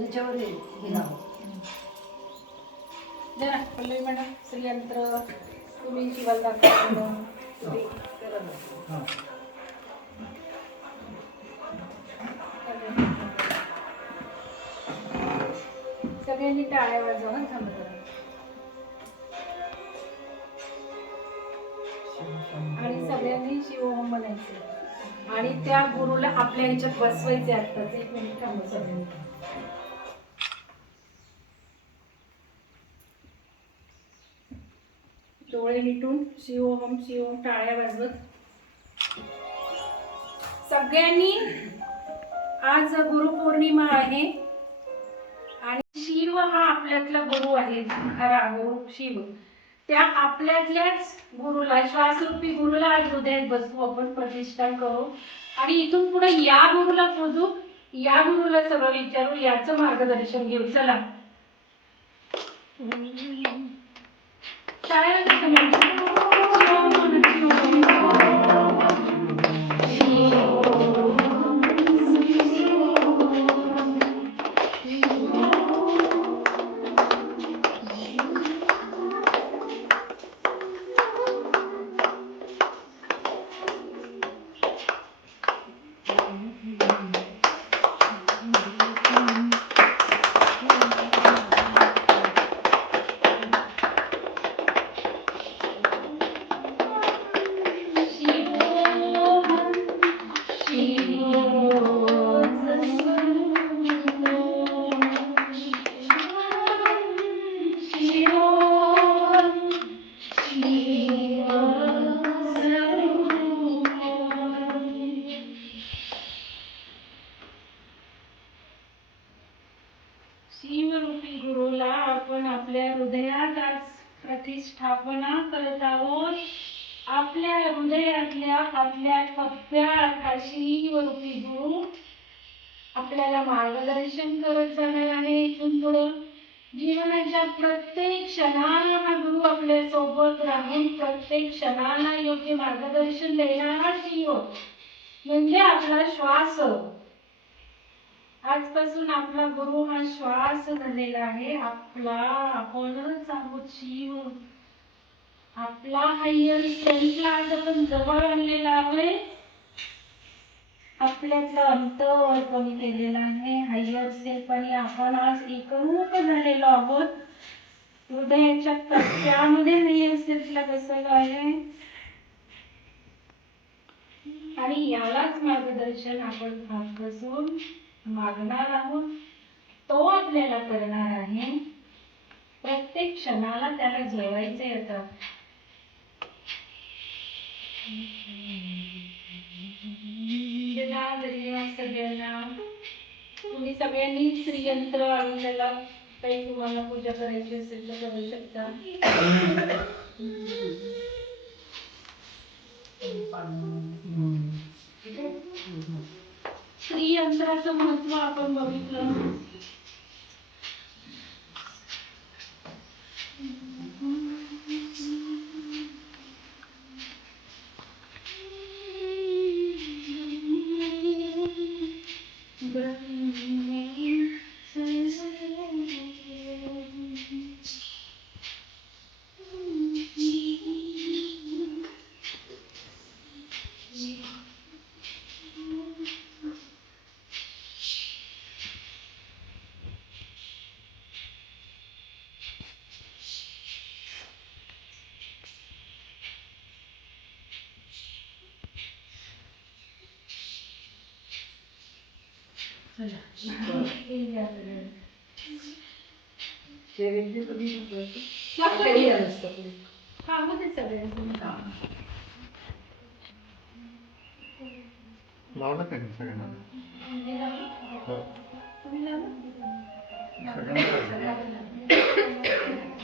याच्यावर पल्लवी मॅडम श्रीयंत्र तुम्ही शिवायला सगळ्यांनी टाळ्या वाजवा थांबत आणि सगळ्यांनी शिवोहम म्हणायचे आणि त्या गुरुला आपल्या ह्याच्यात बसवायचे. आत्ताच 1 मिनिट थांबा सगळ्यांनी. डोळे मिटून शिवोहम शिवोहम टाळ्या वाजवत सगळ्यांनी. आज गुरुपौर्णिमा आहे आणि शिव हा आपल्यातला गुरु आहे. खरा गुरु शिव. त्या आपल्यातल्याच गुरुला, श्वासरूपी गुरुला आज हृदयात बसवू आपण, प्रतिष्ठा करू आणि इथून पुढे या गुरुला शोधू, या गुरुला सगळं विचारू, याचं मार्गदर्शन घेऊ. चला शिवरूपी गुरुला आपण आपल्या हृदयात आज प्रतिष्ठापना करत आहोत. आपल्या हृदयातल्या आपल्या कप्प्यात हा शिवरूपी गुरु आपल्याला मार्गदर्शन करत जाणार आहे. इथून पुढे जीवनाच्या प्रत्येक क्षणाला हा गुरु आपल्या सोबत राहून प्रत्येक क्षणाला योग्य मार्गदर्शन देणारा शिव म्हणजे आपला श्वास. आजपासून आपला गुरु हा श्वास झालेला आहे. आपणच आहोत शिव. आपला हायर सेल्फला आज आपण जवळ आणलेला आहे. आपल्यातलं अंतर कमी केलेलं आहे. हायर सेल्फ आणि आपण आज एकरूप झालेलो आहोत. हृदयाच्या कप्प्यामध्ये हायर सेल्फला बसवलं आहे आणि यालाच मार्गदर्शन आपण हात बसून मागणार आहोत. तो आपल्याला करणार आहे. प्रत्येक क्षणाला त्याला जेवायचे येतं. सगळ्यांना तुम्ही सगळ्यांनी श्रीयंत्र आणलेला काही तुम्हाला पूजा करायची असेल तर करू शकता. श्रीयंत्राचं महत्व आपण बघितलं. लावलं का सगळ्यांना?